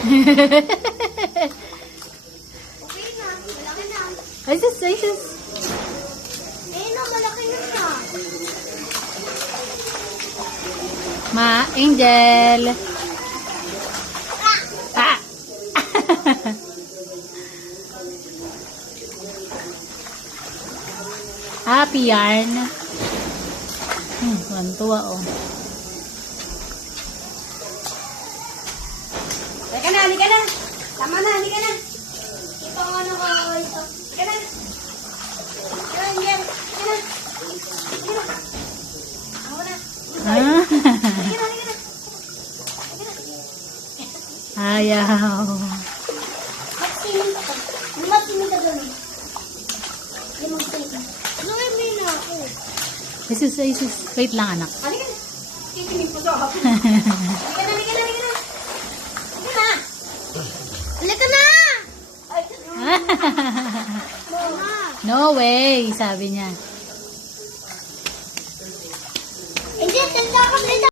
Okay na. Malaki na. Ay, sus, ay, sus. Eh, no, malaki na siya. Ma, Angel. Ah! Happy yarn. Tuwa oh. Halika na, halika na. Tama na, halika na. Ito ang ano ko ito. Halika na. Yan, yan. Halika na. Halika na. Ako na. Ah. Halika na, halika na. Ayaw. Magsinig ka. Magsinig ka doon. Hindi magsinig. Nangyamin na ako. Ay, sus, ay, sus. Wait lang, anak. Halika na. Kitinig po sa ako. Halika na, halika na, halika na. Halika na. Halika na. Ay, mama. No way, sabi niya.